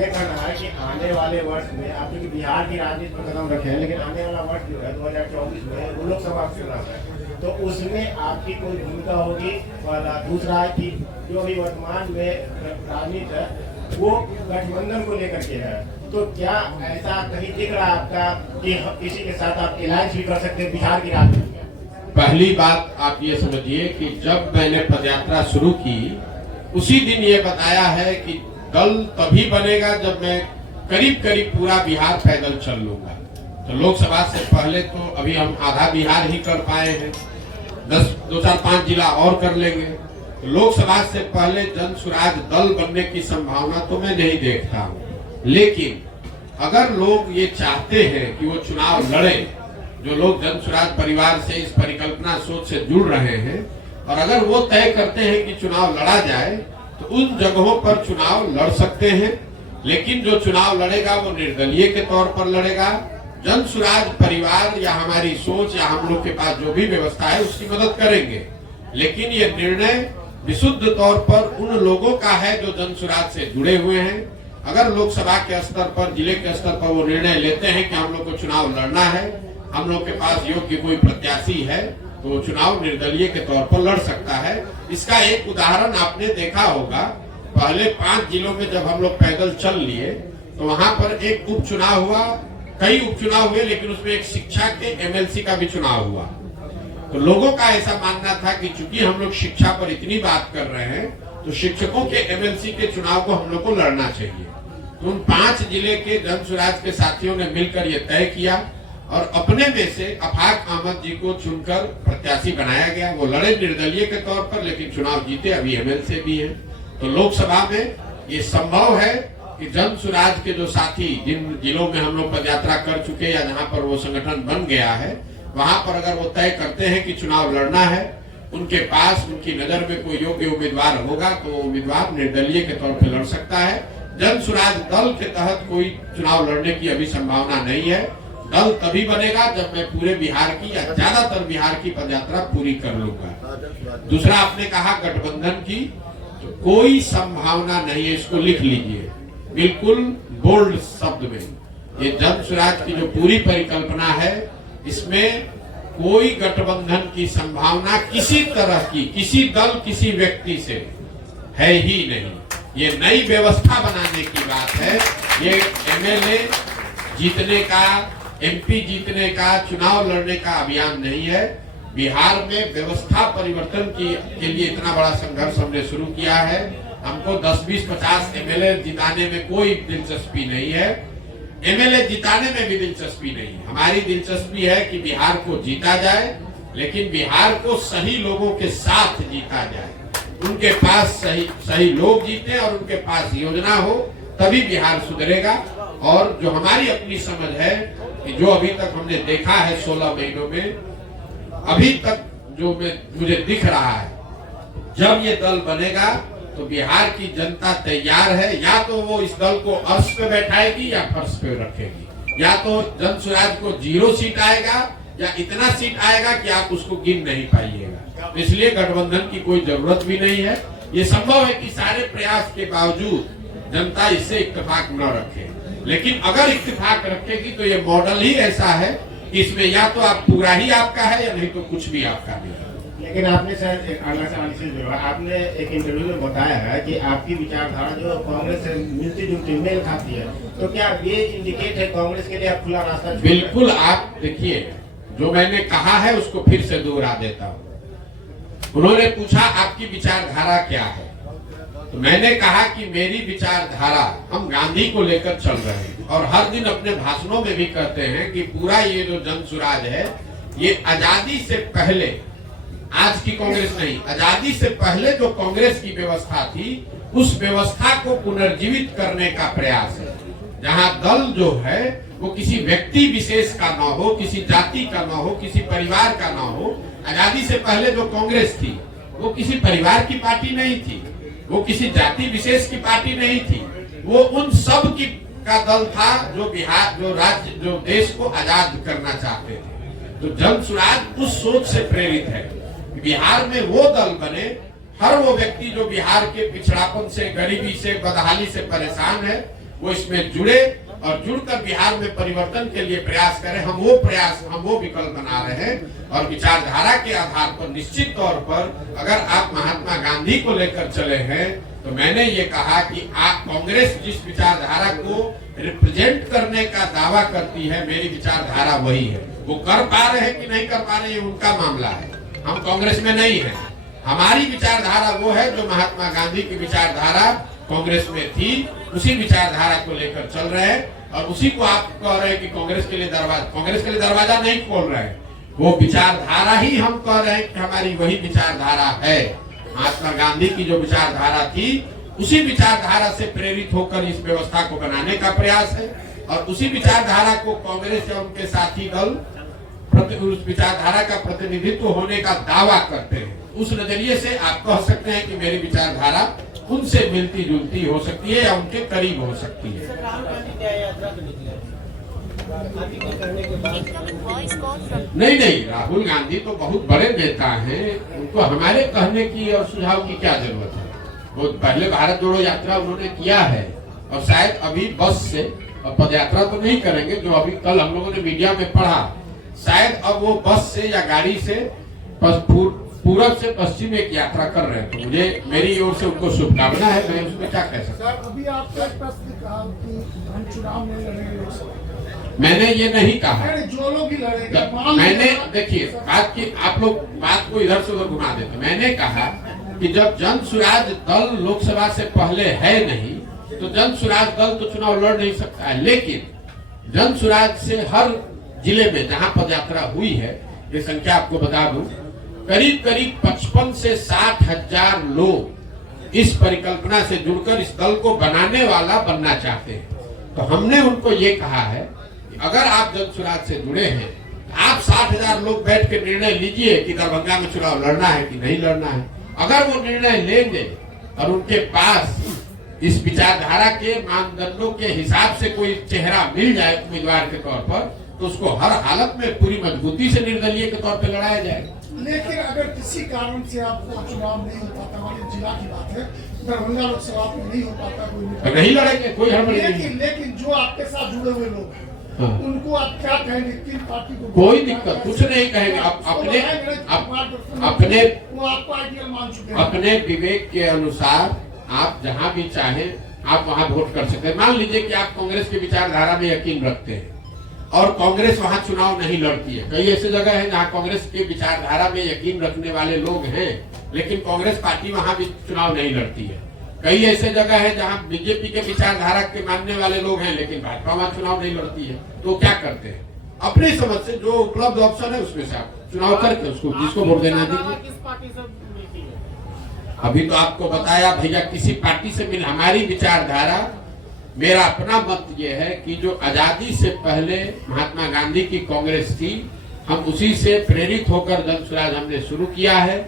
ये कहना है कि आने वाले वर्ष में आप क्योंकि बिहार की राजनीति पर कदम रखे हैं, लेकिन आने वाला वर्ष जो है 2024 में वो लोकसभा चुनाव है, तो उसमें आपकी कोई भूमिका होगी। और दूसरा है कि जो अभी वर्तमान में राजनीति है वो गठबंधन को लेकर के है, तो क्या ऐसा कहीं दिख रहा है आपका कि किसी के साथ आप अलायंस भी कर सकते हैं बिहार की राजनीति में? पहली बात आप ये समझिए कि जब मैंने पदयात्रा शुरू की उसी दिन ये बताया है कि दल तभी बनेगा जब मैं करीब करीब पूरा बिहार पैदल चल लूंगा। तो लोकसभा से पहले तो अभी हम आधा बिहार ही कर पाए हैं, 2-4-5 जिला और कर लेंगे। तो लोकसभा से पहले जन स्वराज दल बनने की संभावना तो मैं नहीं देखता हूँ। लेकिन अगर लोग ये चाहते हैं कि वो चुनाव लड़े, जो लोग जन स्वराज परिवार से इस परिकल्पना सोच से जुड़ रहे हैं, और अगर वो तय करते हैं कि चुनाव लड़ा जाए तो उन जगहों पर चुनाव लड़ सकते हैं। लेकिन जो चुनाव लड़ेगा वो निर्दलीय के तौर पर लड़ेगा। जन स्वराज परिवार या हमारी सोच या हम लोग के पास जो भी व्यवस्था है उसकी मदद करेंगे। लेकिन ये निर्णय विशुद्ध तौर पर उन लोगों का है जो जन स्वराज से जुड़े हुए हैं। अगर लोकसभा के स्तर पर, जिले के स्तर पर वो निर्णय लेते हैं कि हम लोग को चुनाव लड़ना है, हम लोग के पास योग्य कोई प्रत्याशी है, तो चुनाव निर्दलीय के तौर पर लड़ सकता है। इसका एक उदाहरण आपने देखा होगा, पहले 5 जिलों में जब हम लोग पैदल चल लिए तो वहां पर एक उपचुनाव हुआ, कई उपचुनाव हुए, लेकिन उसमें एक शिक्षा के एमएलसी का भी चुनाव हुआ। तो लोगों का ऐसा मानना था कि चूंकि हम लोग शिक्षा पर इतनी बात कर रहे हैं तो शिक्षकों के एमएलसी के चुनाव को हम लोग को लड़ना चाहिए। तो उन 5 जिले के जन स्वराज के साथियों ने मिलकर यह तय किया और अपने में से अफाक अहमद जी को चुनकर प्रत्याशी बनाया गया। वो लड़े निर्दलीय के तौर पर, लेकिन चुनाव जीते, अभी एमएलसी भी है। तो लोकसभा में ये संभव है कि जन स्वराज के जो साथी जिन जिलों में हम लोग पदयात्रा कर चुके या जहां पर वो संगठन बन गया है, वहां पर अगर वो तय करते हैं कि चुनाव लड़ना है, उनके पास उनकी नजर में कोई योग्य उम्मीदवार होगा तो वो उम्मीदवार निर्दलीय के तौर पर लड़ सकता है। जन स्वराज दल के तहत कोई चुनाव लड़ने की अभी संभावना नहीं है। दल तभी बनेगा जब मैं पूरे बिहार की या ज्यादातर बिहार की पदयात्रा पूरी कर लूंगा। दूसरा आपने कहा गठबंधन की, तो कोई संभावना नहीं है, इसको लिख लीजिए बिल्कुल बोल्ड शब्द में। ये जन स्वराज की जो पूरी परिकल्पना है, इसमें कोई गठबंधन की संभावना किसी तरह की, किसी दल किसी व्यक्ति से है ही नहीं। ये नई व्यवस्था बनाने की बात है। ये एमएलए जीतने का, एमपी जीतने का, चुनाव लड़ने का अभियान नहीं है। बिहार में व्यवस्था परिवर्तन के लिए इतना बड़ा संघर्ष हमने शुरू किया है। हमको 10, 20, 50 एमएलए जिताने में कोई दिलचस्पी नहीं है, एमएलए जिताने में भी दिलचस्पी नहीं है। हमारी दिलचस्पी है कि बिहार को जीता जाए, लेकिन बिहार को सही लोगों के साथ जीता जाए, उनके पास सही लोग जीते और उनके पास योजना हो, तभी बिहार सुधरेगा। और जो हमारी अपनी समझ है कि जो अभी तक हमने देखा है 16 महीनों में, अभी तक जो मुझे दिख रहा है, जब ये दल बनेगा तो बिहार की जनता तैयार है। या तो वो इस दल को अर्श पे बैठाएगी या फर्श पे रखेगी। या तो जन स्वराज को 0 सीट आएगा या इतना सीट आएगा कि आप उसको गिन नहीं पाइएगा। इसलिए गठबंधन की कोई जरूरत भी नहीं है। ये संभव है कि सारे प्रयास के बावजूद जनता इससे इत्तेफाक न रखे, लेकिन अगर इत्तेफाक रखेगी तो ये मॉडल ही ऐसा है कि इसमें या तो आप पूरा ही आपका है या नहीं तो कुछ भी आपका नहीं है। लेकिन आपने सर एक अगला सवाल से जुड़ा, आपने एक इंटरव्यू में बताया है कि आपकी विचारधारा जो कांग्रेस से मिलती जुलती मेल खाती है, तो क्या ये इंडिकेट है कांग्रेस के लिए आप खुला रास्ता? बिल्कुल। आप देखिए, जो मैंने कहा है उसको फिर से दोहरा देता हूँ। उन्होंने पूछा आपकी विचारधारा क्या है, तो मैंने कहा कि मेरी विचारधारा, हम गांधी को लेकर चल रहे हैं और हर दिन अपने भाषणों में भी कहते हैं कि पूरा ये जो जन स्वराज है, ये आजादी से पहले, आज की कांग्रेस नहीं, आजादी से पहले जो कांग्रेस की व्यवस्था थी उस व्यवस्था को पुनर्जीवित करने का प्रयास है। जहां दल जो है वो किसी व्यक्ति विशेष का ना हो, किसी जाति का ना हो, किसी परिवार का ना हो। आजादी से पहले जो कांग्रेस थी वो किसी परिवार की पार्टी नहीं थी, वो किसी जाति विशेष की पार्टी नहीं थी, वो उन सब की का दल था जो बिहार, जो राज्य, जो देश को आजाद करना चाहते थे। तो जन स्वराज उस सोच से प्रेरित है। बिहार में वो दल बने, हर वो व्यक्ति जो बिहार के पिछड़ापन से, गरीबी से, बदहाली से परेशान है, वो इसमें जुड़े और जुड़कर बिहार में परिवर्तन के लिए प्रयास करें। हम वो विकल्प बना रहे हैं और विचारधारा के आधार पर निश्चित तौर पर अगर आप महात्मा गांधी को लेकर चले हैं तो मैंने ये कहा कि आप कांग्रेस जिस विचारधारा को रिप्रेजेंट करने का दावा करती है, मेरी विचारधारा वही है। वो कर पा रहे हैं कि नहीं कर पा रहे हैं उनका मामला है, हम कांग्रेस में नहीं है। हमारी विचारधारा वो है जो महात्मा गांधी की विचारधारा कांग्रेस में थी, उसी विचारधारा को लेकर चल रहे हैं और उसी को आप कह रहे हैं कि कांग्रेस के लिए दरवाजा नहीं खोल रहे हैं। वो विचारधारा ही हम कह रहे हैं कि हमारी वही विचारधारा है। महात्मा गांधी की जो विचारधारा थी उसी विचारधारा से प्रेरित होकर इस व्यवस्था को बनाने का प्रयास है और उसी विचारधारा को कांग्रेस या उनके साथी दल उस विचारधारा का प्रतिनिधित्व होने का दावा करते हैं। उस नजरिए से आप कह सकते हैं कि मेरी विचारधारा उनसे मिलती जुलती हो सकती है या उनके करीब हो सकती है। नहीं, राहुल गांधी तो बहुत बड़े नेता हैं, उनको हमारे कहने की और सुझाव की क्या जरूरत है। वो पहले भारत जोड़ो यात्रा उन्होंने किया है और शायद अभी बस से और पद यात्रा तो नहीं करेंगे, जो अभी कल हम लोगों ने मीडिया में पढ़ा, शायद अब वो बस से या गाड़ी से पूरब से पश्चिम एक यात्रा कर रहे हैं। तो मुझे मेरी ओर से उनको शुभकामना है, मैं उसमें क्या कह सकता हूँ। अभी आपने एक प्रश्न कहा कि हम चुनाव में लड़ेंगे लोकसभा, मैंने ये नहीं कहा। जो लोग ही लड़ेंगे, मैंने देखिए बात की, आप लोग बात को इधर से उधर घुमा देते। मैंने कहा कि जब जन स्वराज दल लोकसभा से पहले है नहीं तो जन स्वराज दल तो चुनाव लड़ नहीं सकता है, लेकिन जन स्वराज से हर जिले में जहां पदयात्रा हुई है, ये संख्या आपको बता दूं, करीब 55 से 60 हजार लोग इस परिकल्पना से जुड़कर इस दल को बनाने वाला बनना चाहते हैं। तो हमने उनको ये कहा है कि अगर आप जन स्वराज से जुड़े हैं, आप 60 हजार लोग बैठ के निर्णय लीजिए कि दरभंगा में चुनाव लड़ना है कि नहीं लड़ना है। अगर वो निर्णय लेंगे और उनके पास इस विचारधारा के मानदंडों के हिसाब से कोई चेहरा मिल जाए उम्मीदवार के तौर पर, तो उसको हर हालत में पूरी मजबूती से निर्दलीय के तौर पर लड़ाया जाएगा। लेकिन अगर किसी कारण से आपको चुनाव नहीं हो पाता, हमारे जिला की बात है, दरभंगा लोकसभा में नहीं हो पाता, कोई नहीं लड़ेंगे, कोई हड़बड़ी नहीं। लेकिन जो आपके साथ जुड़े हुए लोग हैं, उनको आप क्या कहेंगे? किन पार्टी को? कोई दिक्कत कुछ नहीं कहेंगे। अपने वो आपको आइडियल मान चुके हैं। अपने विवेक के अनुसार आप जहां भी चाहें आप वहां वोट कर सकते हैं। मान लीजिए कि आप कांग्रेस की विचारधारा में यकीन रखते हैं और कांग्रेस वहां चुनाव नहीं लड़ती है। कई ऐसी जगह है जहां कांग्रेस की विचारधारा में यकीन रखने वाले लोग हैं, लेकिन कांग्रेस पार्टी वहां भी चुनाव नहीं लड़ती है। कई ऐसे जगह है जहां बीजेपी के विचारधारा के मानने वाले लोग हैं, लेकिन भाजपा वहां चुनाव नहीं लड़ती है। तो क्या करते हैं, अपनी समझ से जो उपलब्ध ऑप्शन है उसमें से आप चुनाव करके उसको जिसको वोट देना दीजिए। अभी तो आपको बताया भैया, किसी पार्टी से मिल, हमारी विचारधारा, मेरा अपना मत ये है कि जो आजादी से पहले महात्मा गांधी की कांग्रेस थी, हम उसी से प्रेरित होकर जन स्वराज हमने शुरू किया है।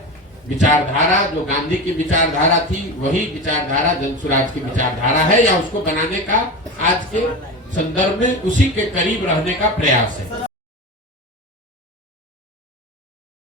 विचारधारा जो गांधी की विचारधारा थी वही विचारधारा जन स्वराज की विचारधारा है, या उसको बनाने का आज के संदर्भ में उसी के करीब रहने का प्रयास है।